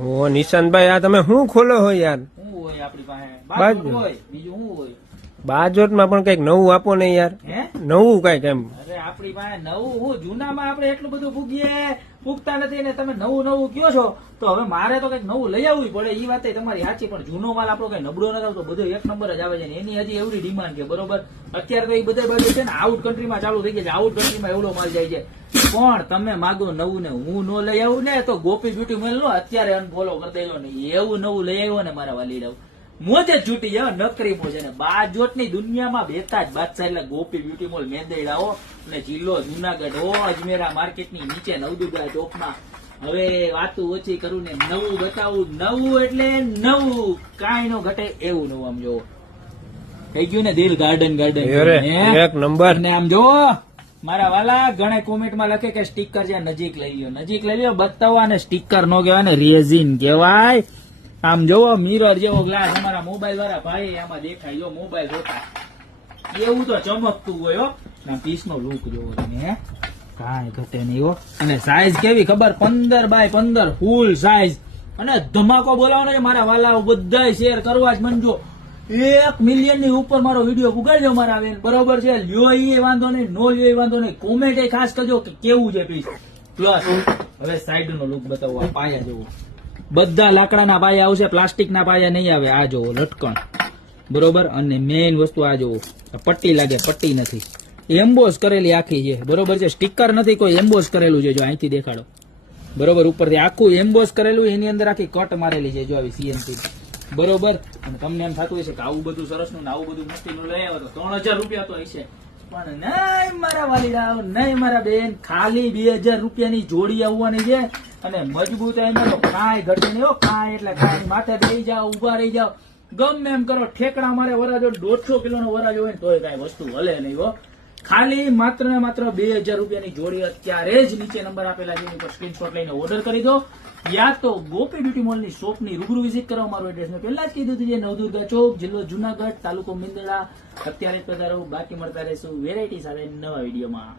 ઓ નિશાંતભાઈ આ તમે શું ખોલો હો યાર? શું હોય આપણી પાસે? બાજોટ હોય, બીજું શું હોય? બાજોટમાં પણ કઈક નવું આપો ને યાર. હે નવું કઈક એમ. અરે આપણી પાસે નવું હું, જૂનામાં આપણે એટલું બધું ફૂગતા નથી ને તમે નવું નવું કયો છો તો હવે મારે તો કઈક નવું લઈ આવવું પડે. એ વાત તમારી સાચી, પણ જૂનો માલ આપણો કઈ નબળો નથી આવતો, બધો એક નંબર જ આવે છે ને એની હજી એવડી ડિમાન્ડ છે. બરોબર, અત્યારે તો એ બધા બાજુ છે ને આઉટ કન્ટ્રીમાં ચાલુ થઈ ગયા છે, આઉટ કન્ટ્રીમાં એવડો માલ જાય છે. પણ તમે માગો નવું ને હું નો લઈ આવું ને તો ગોપી બ્યુટી મોલ નો અત્યારે અનફોલો કરી દેજો ને. એવું નવું લઈ આવ્યો ને મારા વાલીડાઓ, મોજે છૂટી જાય નકરી મોજે ને. બાજોટ ની દુનિયામાં બેતા જ બાદશાહ એટલે ગોપી બ્યુટી મોલ મેંદડાઓ અને જિલ્લો જુનાગઢ હો, અજમેરા માર્કેટ ની નીચે નવદુર્ગા ચોકમાં. હવે વાતું ઓછી કરું ને નવું બતાવું, નવું એટલે નવું, કાંઈ નો ઘટે એવું નવું. આમ જો થઈ ગયું ને દિલ ગાર્ડન એક નંબર ને. આમ જો મારા વાલા ઘણા કોમેન્ટમાં લખે કે સ્ટીકર છે નજીક લઈ લ્યો, નજીક લઈ લ્યો. બતાવવા ને સ્ટીકર નો કહેવાય ને રેઝિન કહેવાય. આમ જોવો મિરર જેવો ગ્લાસ અમારા મોબાઈલ વાળા ભાઈ આમાં દેખાય. જો મોબાઈલ જોતા એવું તો ચમકતું હોય હો. પીસ નો લુક જોવો તમે, હે કાંઈ ઘટે નહીં હો. અને સાઈઝ કેવી ખબર, 15x15 ફૂલ સાઈઝ. અને ધમાકો બોલાવો ને મારા વાલા, બધા શેર કરવા જ મનજો. 1 મિલિયન ની ઉપર મારો વિડીયો ઉગાડજો મારા બેન. બરોબર છે, લ્યો એ વાંધો નહીં, નો લ્યો એ વાંધો નહીં. કોમેન્ટ એ ખાસ કરજો કે કેવું છે પીસ. પ્લસ હવે સાઈડ નો લુક બતાવો. આ પાયા જોવો, બધા લાકડાના પાયા આવશે, પ્લાસ્ટિક ના પાયા નહીં આવે. આ જોવો લટકણ, બરોબર. અને મેઇન વસ્તુ આ જોવો, પટ્ટી લાગે, પટ્ટી નથી, એમ્બોસ કરેલી આખી છે. બરોબર છે, સ્ટીકર નથી, કોઈ એમ્બોસ કરેલું છે. જો અહીંથી દેખાડો, બરોબર, ઉપરથી આખું એમ્બોસ કરેલું, એની અંદર આખી કટ મારેલી છે. જો આવી સીએનસી, બરોબર. અને તમને એમ થતું હશે કે આવું બધું સરસ નું આવું બધું મસ્તી નું લઈ આવ્યો તો 3000 રૂપિયા તો હશે, પણ નહીં મારા વાલીડાઓ, નહીં મારા બેન, ખાલી 2000 રૂપિયાની જોડી આવવાની છે. અને મજબૂત એમાં તો કાંઈ ઘટે નહીં હો, કાંઈ એટલે કાંઈ. માથે બેસી જાઓ, ઉભા રહી જાઓ, ગમે એમ કરો. ઠેકડા મારે વરાજો 150 કિલોનો વરાજો હોય ને તોય કાંઈ વસ્તુ હલે નહીં હો. ખાલી માત્ર ને માત્ર 2000 રૂપિયાની જોડી અત્યારે જ નીચે નંબર આપેલા છે, એની પર સ્ક્રીનશોટ લઈને ઓર્ડર કરી દો. યા તો ગોપી બ્યુટી મોલની શોપની રૂબરૂ વિઝિટ કરવા. મારું એડ્રેસ મેં પહેલા જ કીધું હતું, નવદુર્ગા ચોક, જિલ્લો જુનાગઢ, તાલુકો મેંદરડા. અત્યારે પધારો, બાકી મળતા રહેશું વેરાયટી સાથે નવા વિડીયોમાં.